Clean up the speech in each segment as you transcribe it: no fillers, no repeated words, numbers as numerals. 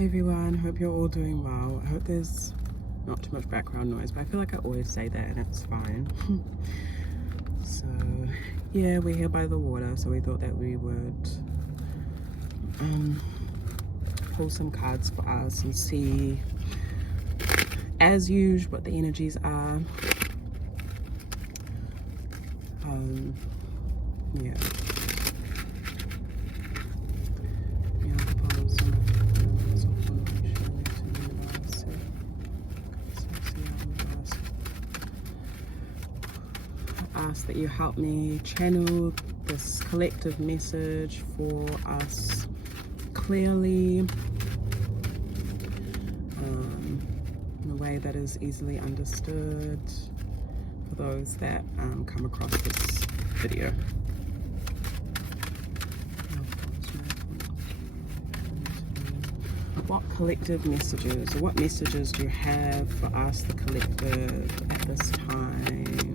Hey everyone, hope you're all doing well. I hope there's not too much background noise, but I feel like I always say that and it's fine. So yeah, we're here by the water, so we thought that we would pull some cards for us and see, as usual, what the energies are. Yeah. Ask that you help me channel this collective message for us clearly, in a way that is easily understood for those that come across this video. What collective messages, or what messages do you have for us, the collective, at this time?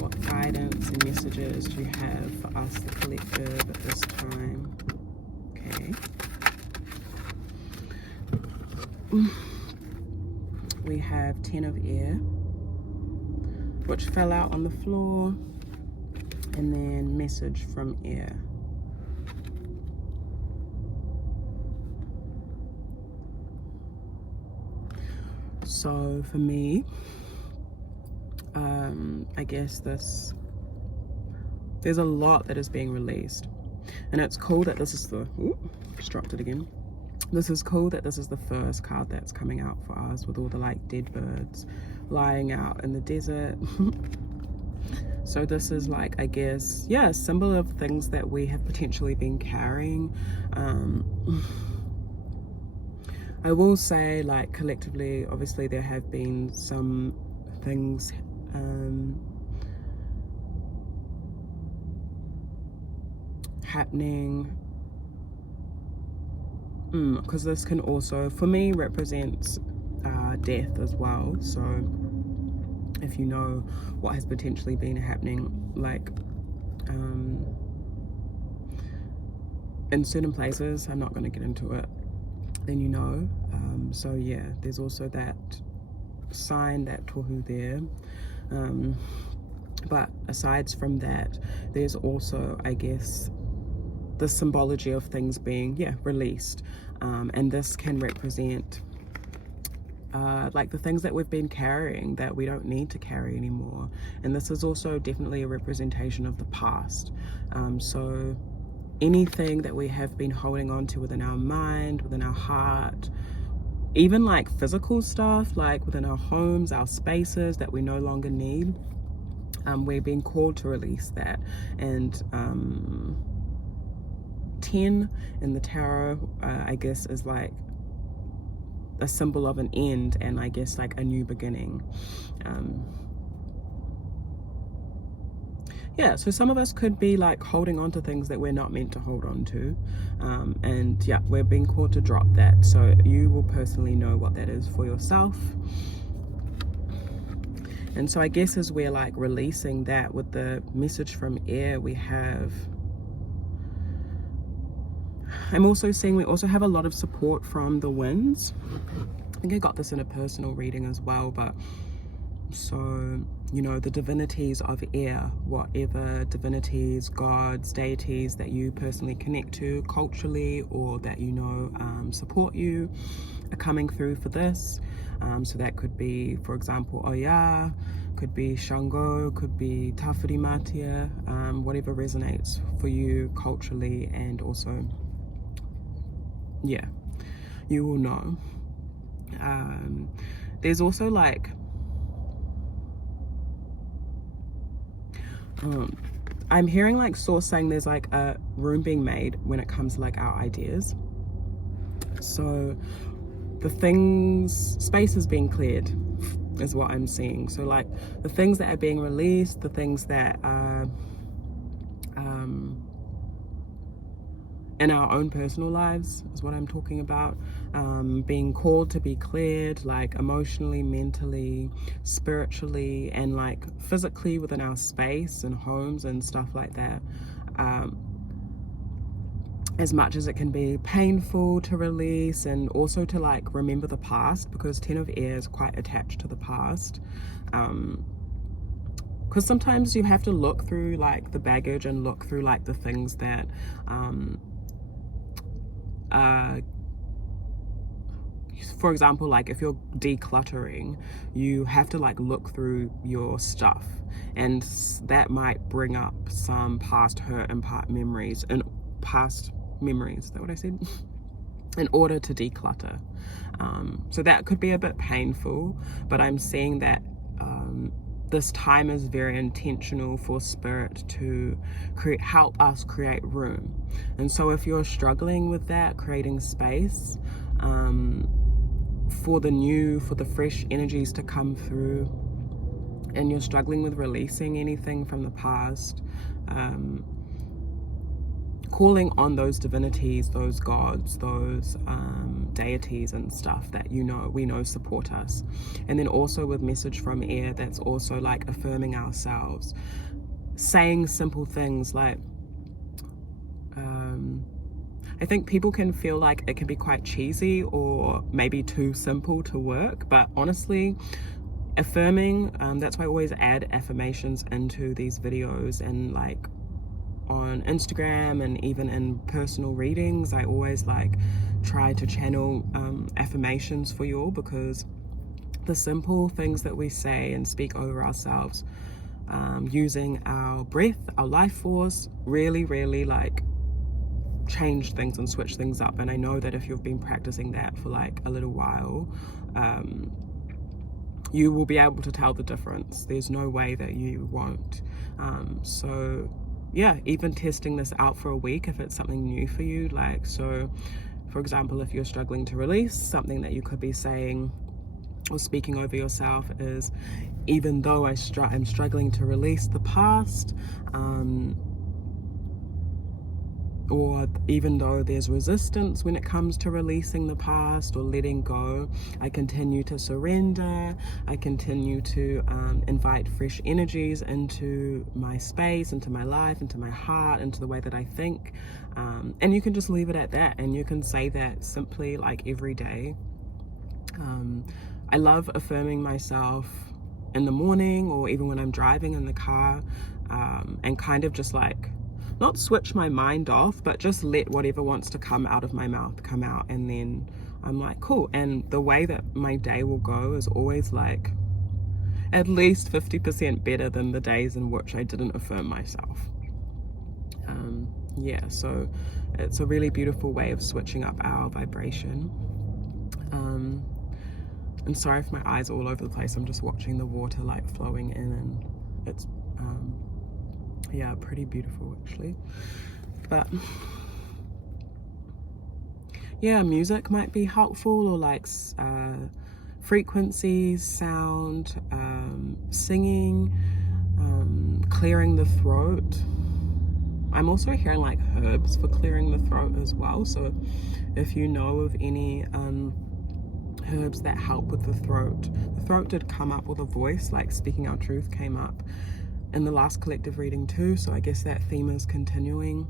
What guidance and messages do you have for us, the collective, at this time? Okay. We have 10 of air, which fell out on the floor, and then message from air. So for me, I guess there's a lot that is being released, and it's cool that this is the, just dropped it again. This is cool that this is the first card that's coming out for us, with all the like dead birds lying out in the desert. So this is like, I guess, yeah, a symbol of things that we have potentially been carrying. I will say, like, collectively, obviously there have been some things happening, because this can also, for me, represents death as well. So if you know what has potentially been happening, like in certain places, I'm not going to get into it, then you know. So yeah, there's also that sign, that tohu there. But aside from that, there's also, I guess, the symbology of things being, released. And this can represent like the things that we've been carrying that we don't need to carry anymore. And this is also definitely a representation of the past. So anything that we have been holding on to within our mind, within our heart, even like physical stuff, like within our homes, our spaces that we no longer need, we're being called to release that. And 10 in the tarot, I guess, is like a symbol of an end, and I guess like a new beginning. Yeah, so some of us could be like holding on to things that we're not meant to hold on to, and yeah, we're being called to drop that. So you will personally know what that is for yourself. And so I guess as we're like releasing that with the message from air, we have, I'm also seeing we also have a lot of support from the winds. I think I got this in a personal reading as well, but so, you know, the divinities of air, whatever divinities, gods, deities that you personally connect to culturally, or that you know support you, are coming through for this. So that could be, for example, Oya, could be Shango, could be Tafurimatia, whatever resonates for you culturally. And also, yeah, you will know. There's also like, I'm hearing like Source saying there's like a room being made when it comes to like our ideas. So the things, space is being cleared is what I'm seeing. So like the things that are being released, the things that are in our own personal lives is what I'm talking about, being called to be cleared, like emotionally, mentally, spiritually, and like physically within our space and homes and stuff like that. as much as it can be painful to release, and also to like remember the past, because 10 of Air is quite attached to the past. Because sometimes you have to look through like the baggage and look through like the things that for example, like if you're decluttering, you have to like look through your stuff, and that might bring up some past hurt and past memories, is that what I said? In order to declutter. So that could be a bit painful, but I'm seeing that this time is very intentional for Spirit to help us create room. And so if you're struggling with that, creating space for the fresh energies to come through, and you're struggling with releasing anything from the past, calling on those divinities, those gods, those deities and stuff that we know support us. And then also with message from Air, that's also like affirming ourselves, saying simple things like, I think people can feel like it can be quite cheesy or maybe too simple to work, but honestly, affirming, that's why I always add affirmations into these videos, and like on Instagram and even in personal readings, I always like try to channel affirmations for you all, because the simple things that we say and speak over ourselves, using our breath, our life force, really like change things and switch things up. And I know that if you've been practicing that for like a little while, you will be able to tell the difference. There's no way that you won't. So yeah, even testing this out for a week if it's something new for you. Like, so for example, if you're struggling to release, something that you could be saying or speaking over yourself is, even though I'm struggling to release the past, or even though there's resistance when it comes to releasing the past or letting go, I continue to surrender. I continue to invite fresh energies into my space, into my life, into my heart, into the way that I think. And you can just leave it at that, and you can say that simply like every day. I love affirming myself in the morning, or even when I'm driving in the car, and kind of just like, not switch my mind off, but just let whatever wants to come out of my mouth come out. And then I'm like, cool. And the way that my day will go is always like at least 50% better than the days in which I didn't affirm myself. Yeah, so it's a really beautiful way of switching up our vibration. And sorry if my eyes are all over the place. I'm just watching the water like flowing in, and it's yeah, pretty beautiful actually. But yeah, music might be helpful, or like frequencies, sound, singing, clearing the throat. I'm also hearing like herbs for clearing the throat as well. So if you know of any herbs that help with the throat did come up, with a voice, like speaking our truth came up in the last collective reading too, so I guess that theme is continuing.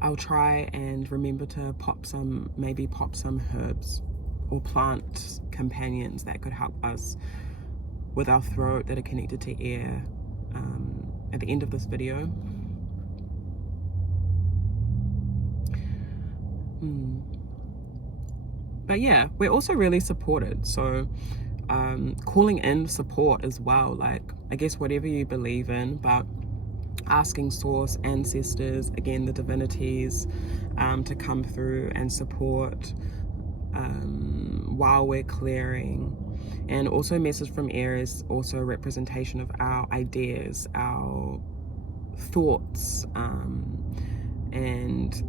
I'll try and remember to pop some herbs or plant companions that could help us with our throat, that are connected to air, at the end of this video. But yeah, we're also really supported, so calling in support as well, like I guess whatever you believe in, but asking source, ancestors, again the divinities, to come through and support while we're clearing. And also message from air is also a representation of our ideas, our thoughts, and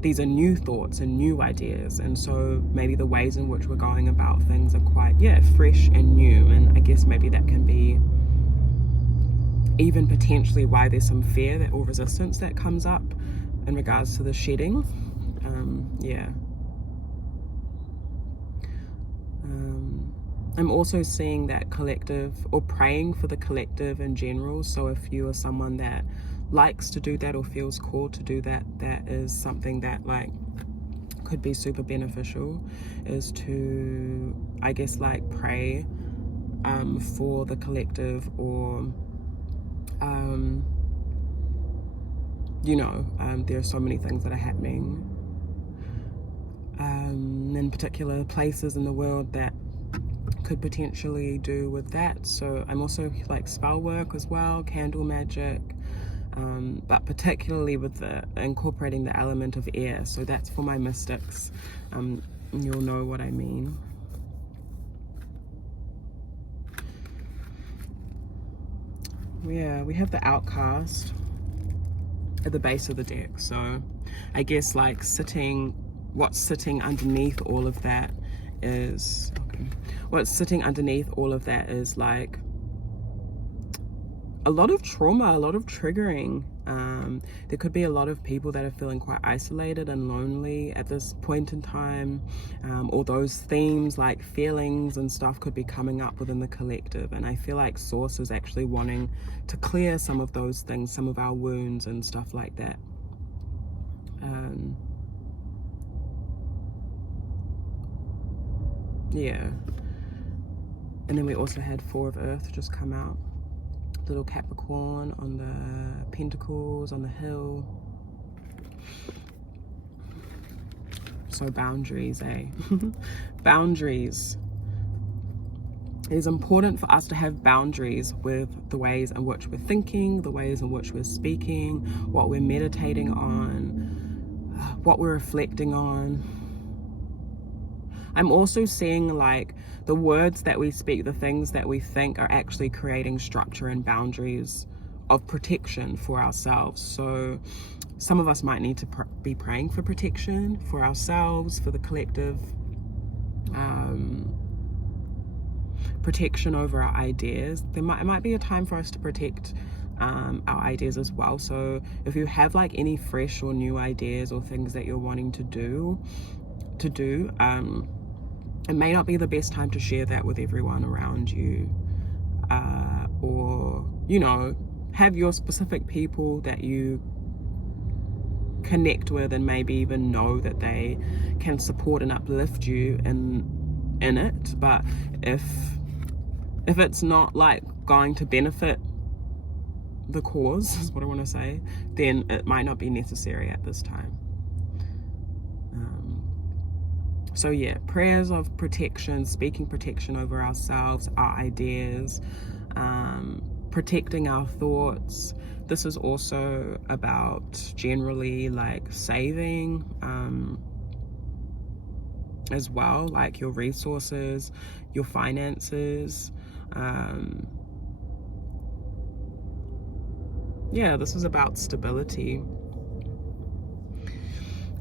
these are new thoughts and new ideas, and so maybe the ways in which we're going about things are quite fresh and new. And I guess maybe that can be even potentially why there's some fear or resistance that comes up in regards to the shedding. I'm also seeing that collective, or praying for the collective in general. So if you are someone that likes to do that or feels called to do that, that is something that like could be super beneficial, is to, I guess, like pray for the collective, or there are so many things that are happening in particular places in the world that could potentially do with that. So I'm also like spell work as well, candle magic, but particularly with the incorporating the element of air. So that's for my mystics. You'll know what I mean. Yeah, we have the Outcast at the base of the deck. So I guess like what's sitting underneath all of that is, what's sitting underneath all of that is like a lot of trauma, a lot of triggering. There could be a lot of people that are feeling quite isolated and lonely at this point in time, or those themes like feelings and stuff could be coming up within the collective. And I feel like Source is actually wanting to clear some of those things, some of our wounds and stuff like that. Yeah. And then we also had Four of Earth just come out. Little Capricorn on the Pentacles on the hill. So boundaries, eh? Boundaries. It is important for us to have boundaries with the ways in which we're thinking, the ways in which we're speaking, what we're meditating on, what we're reflecting on. I'm also seeing like the words that we speak, the things that we think are actually creating structure and boundaries of protection for ourselves. So some of us might need to be praying for protection for ourselves, for the collective, protection over our ideas. It might be a time for us to protect our ideas as well. So if you have like any fresh or new ideas or things that you're wanting to do, it may not be the best time to share that with everyone around you, or have your specific people that you connect with and maybe even know that they can support and uplift you in it. But if it's not like going to benefit the cause, is what I want to say, then it might not be necessary at this time. So yeah, prayers of protection, speaking protection over ourselves, our ideas, protecting our thoughts. This is also about generally like saving as well, like your resources, your finances. Yeah, this is about stability.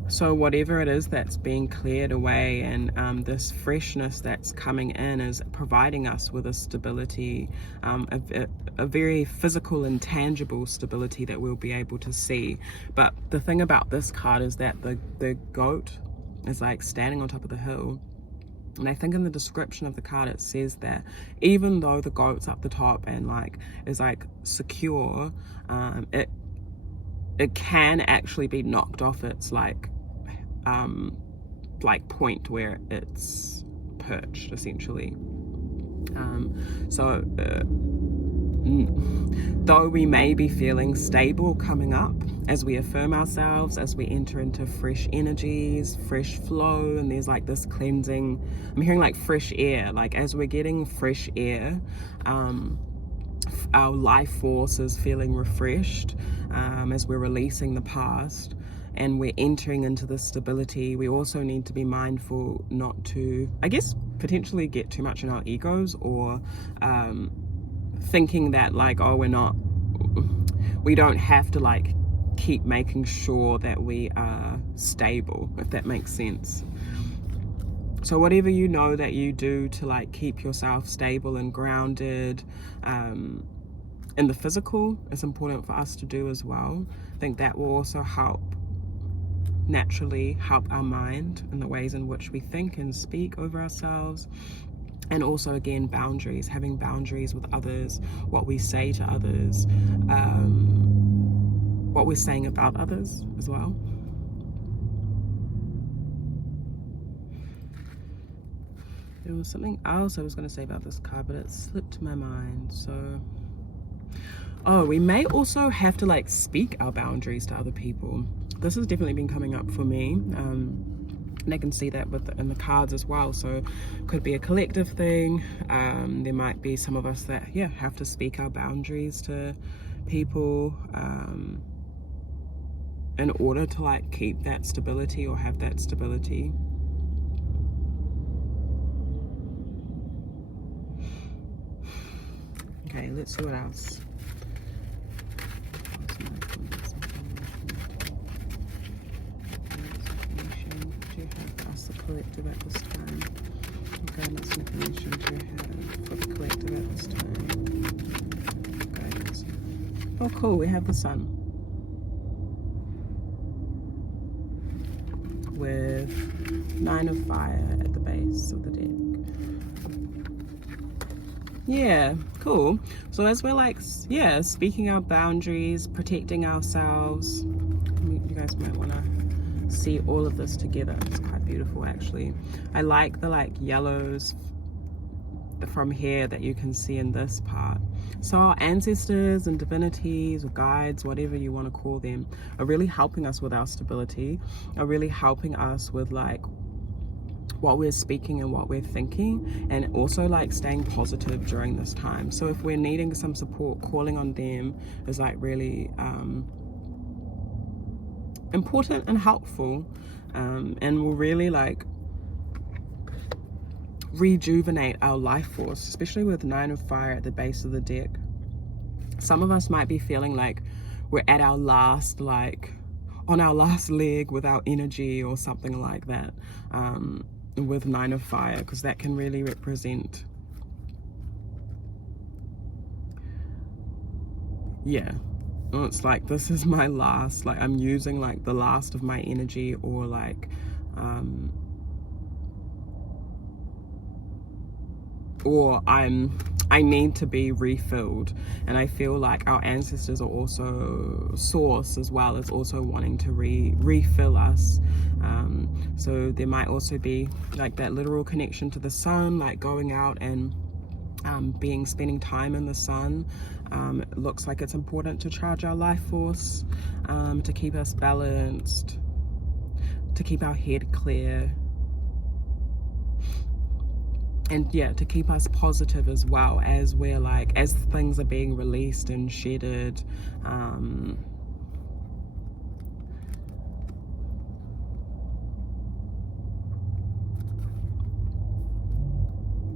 So whatever it is that's being cleared away, and this freshness that's coming in is providing us with a stability, a very physical and tangible stability that we'll be able to see. But the thing about this card is that the goat is like standing on top of the hill. And I think in the description of the card it says that even though the goat's up the top and like is like secure, it can actually be knocked off its like point where it's perched, essentially. Though we may be feeling stable coming up as we affirm ourselves, as we enter into fresh energies, fresh flow, and there's like this cleansing, I'm hearing like fresh air, like as we're getting fresh air, our life force is feeling refreshed, as we're releasing the past and we're entering into the stability. We also need to be mindful not to, I guess, potentially get too much in our egos, or thinking that like, oh, we don't have to like keep making sure that we are stable, if that makes sense. So whatever you know that you do to like keep yourself stable and grounded in the physical, is important for us to do as well. I think that will also naturally help our mind in the ways in which we think and speak over ourselves. And also, again, boundaries, having boundaries with others, what we say to others, what we're saying about others as well. There was something else I was going to say about this card, but it slipped my mind. So, oh, we may also have to like speak our boundaries to other people. This has definitely been coming up for me. And I can see that in the cards as well. So could be a collective thing. There might be some of us that, yeah, have to speak our boundaries to people in order to like keep that stability or have that stability. Okay, let's see what else. Do you have for us, the collective, at this time? What guidance and information do you have for the collective at this time? Guidance. Oh, cool, we have the sun. With 9 of Fire at the base of the deck. Yeah, cool. So as we're like, yeah, speaking our boundaries, protecting ourselves, you guys might want to see all of this together. It's quite beautiful, actually. I like the like yellows from here that you can see in this part. So our ancestors and divinities or guides, whatever you want to call them, are really helping us with our stability, are really helping us with like what we're speaking and what we're thinking, and also like staying positive during this time. So if we're needing some support, calling on them is like really important and helpful, and will really like rejuvenate our life force, especially with 9 of Fire at the base of the deck. Some of us might be feeling like we're at our last, like on our last leg with our energy or something like that, with 9 of Fire, because that can really represent, yeah, it's like this is my last, like I'm using like the last of my energy, or like or I need to be refilled. And I feel like our ancestors are also source as well, as also wanting to refill us. So there might also be like that literal connection to the sun, like going out and spending time in the sun. It looks like it's important to charge our life force, to keep us balanced, to keep our head clear, and yeah, to keep us positive as well, as we're like, as things are being released and shedded.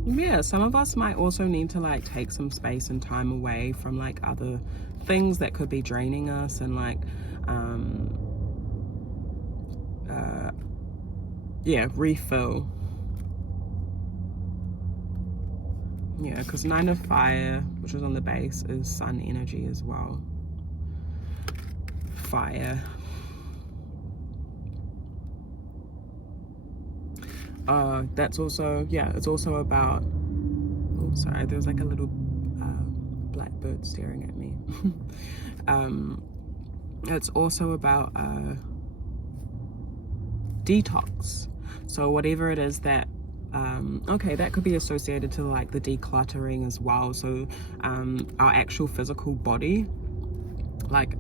Yeah, some of us might also need to like take some space and time away from like other things that could be draining us, and like yeah, refill. Yeah, because 9 of Fire, which is on the base, is sun energy as well. Fire. That's also, yeah, it's also about, oh sorry, there's like a little black bird staring at me. It's also about detox. So whatever it is that, okay, that could be associated to like the decluttering as well. So our actual physical body, like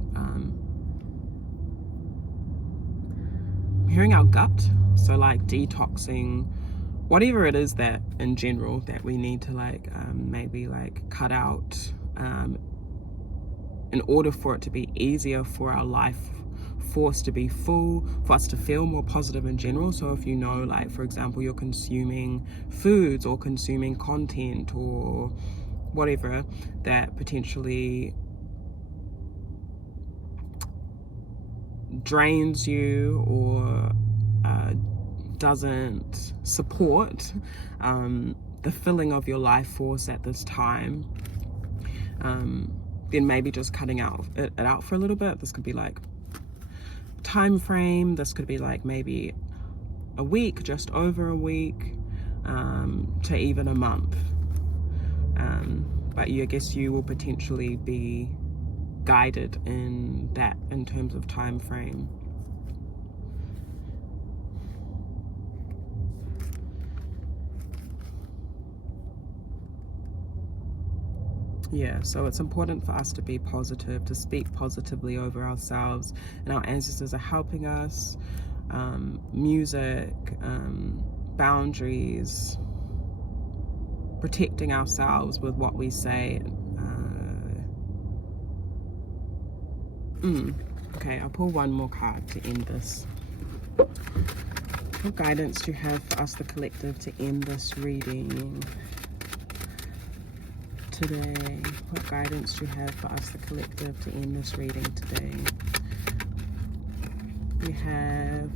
hearing our gut. So like detoxing whatever it is that in general that we need to like maybe like cut out in order for it to be easier for our life force to be full, for us to feel more positive in general. So if you know, like for example, you're consuming foods or consuming content or whatever that potentially drains you or doesn't support the filling of your life force at this time, then maybe just cutting it out for a little bit. This could be like time frame, this could be like maybe a week, just over a week, to even a month, but I guess you will potentially be guided in that, in terms of time frame. Yeah, so it's important for us to be positive, to speak positively over ourselves, and our ancestors are helping us. Music, boundaries, protecting ourselves with what we say. Okay, I'll pull one more card to end this. What guidance do you have for us, the collective, to end this reading today? What guidance do you have for us, the collective, to end this reading today? We have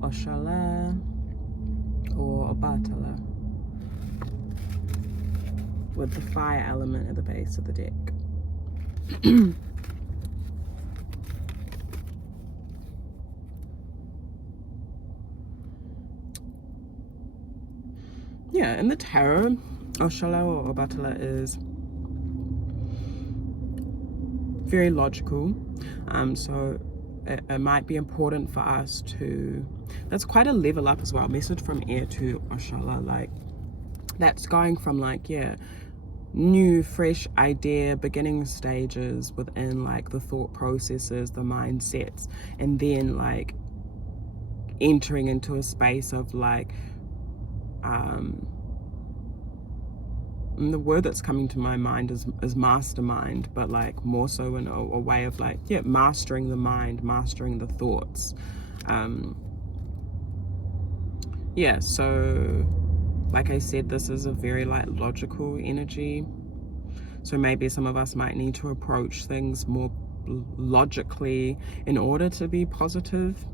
Oshala or Obatala with the fire element at the base of the deck. Yeah, in the tarot, Oshala or Obatala is very logical, so it might be important for us to, that's quite a level up as well, message from air to Oshala, like that's going from like, yeah, new fresh idea, beginning stages within like the thought processes, the mindsets, and then like entering into a space of like and the word that's coming to my mind is mastermind, but like more so in a way of like, yeah, mastering the mind, mastering the thoughts. Yeah, so like I said, this is a very like logical energy, so maybe some of us might need to approach things more logically in order to be positive.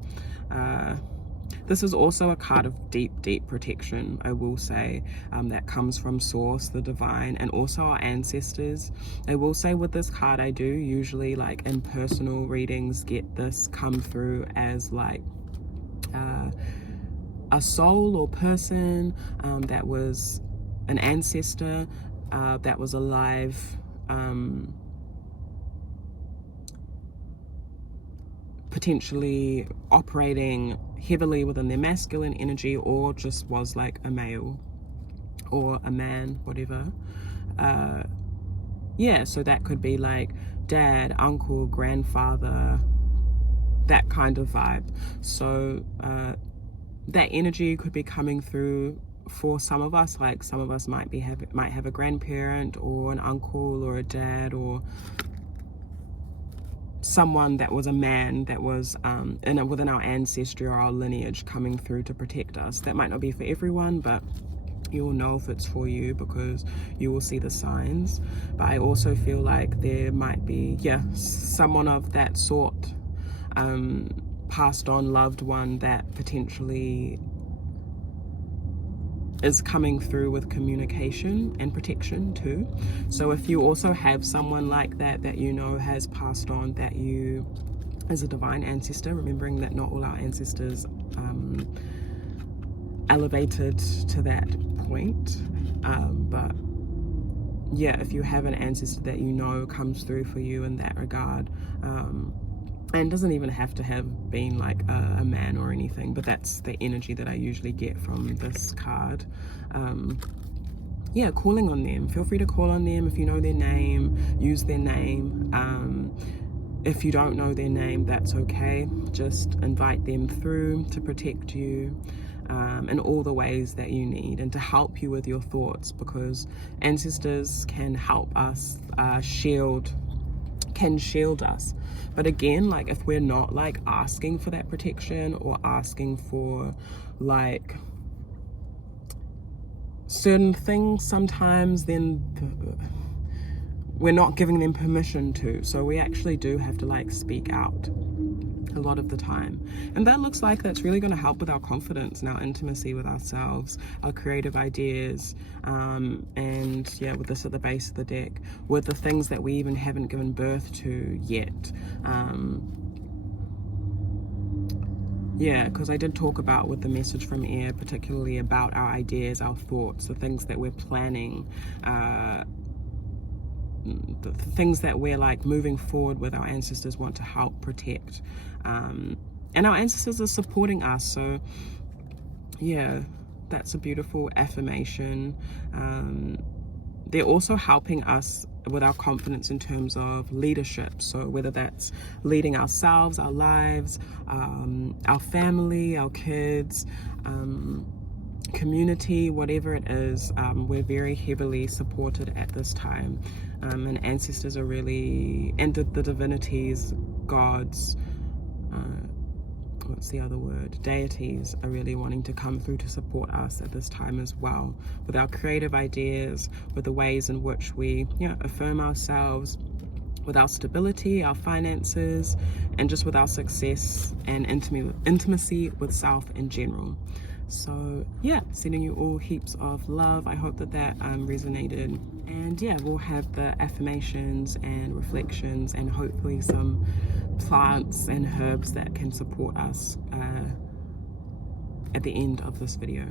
This is also a card of deep protection, I will say, that comes from source, the divine, and also our ancestors. I will say with this card, I do usually, like in personal readings, get this come through as like a soul or person that was an ancestor that was alive, potentially operating heavily within their masculine energy, or just was like a male or a man, whatever. Yeah, so that could be like dad, uncle, grandfather, that kind of vibe. So that energy could be coming through for some of us. Like some of us might have a grandparent or an uncle or a dad or someone that was a man that was within our ancestry or our lineage coming through to protect us. That might not be for everyone, but you will know if it's for you because you will see the signs. But I also feel like there might be, yeah, someone of that sort, passed on loved one that potentially is coming through with communication and protection too. So if you also have someone like that you know has passed on, that you as a divine ancestor, remembering that not all our ancestors elevated to that point, but yeah, if you have an ancestor that you know comes through for you in that regard, and doesn't even have to have been like a man or anything, but that's the energy that I usually get from this card. Yeah, calling on them. Feel free to call on them. If you know their name, use their name. If you don't know their name, that's okay. Just invite them through to protect you in all the ways that you need, and to help you with your thoughts, because ancestors can help us shield us. But again, like if we're not like asking for that protection or asking for like certain things, sometimes then we're not giving them permission to. So we actually do have to like speak out a lot of the time, and that looks like that's really going to help with our confidence and our intimacy with ourselves, our creative ideas, and yeah, with this at the base of the deck, with the things that we even haven't given birth to yet. Yeah, because I did talk about with the message from air, particularly about our ideas, our thoughts, the things that we're planning the things that we're like moving forward with, our ancestors want to help protect, and our ancestors are supporting us. So yeah, that's a beautiful affirmation. They're also helping us with our confidence in terms of leadership. So whether that's leading ourselves, our lives, our family, our kids, community, whatever it is, we're very heavily supported at this time. And ancestors are really, and the divinities, gods, what's the other word, deities are really wanting to come through to support us at this time as well, with our creative ideas, with the ways in which we affirm ourselves, with our stability, our finances, and just with our success and intimacy with self in general. So yeah, sending you all heaps of love. I hope that resonated. And yeah, we'll have the affirmations and reflections and hopefully some plants and herbs that can support us at the end of this video.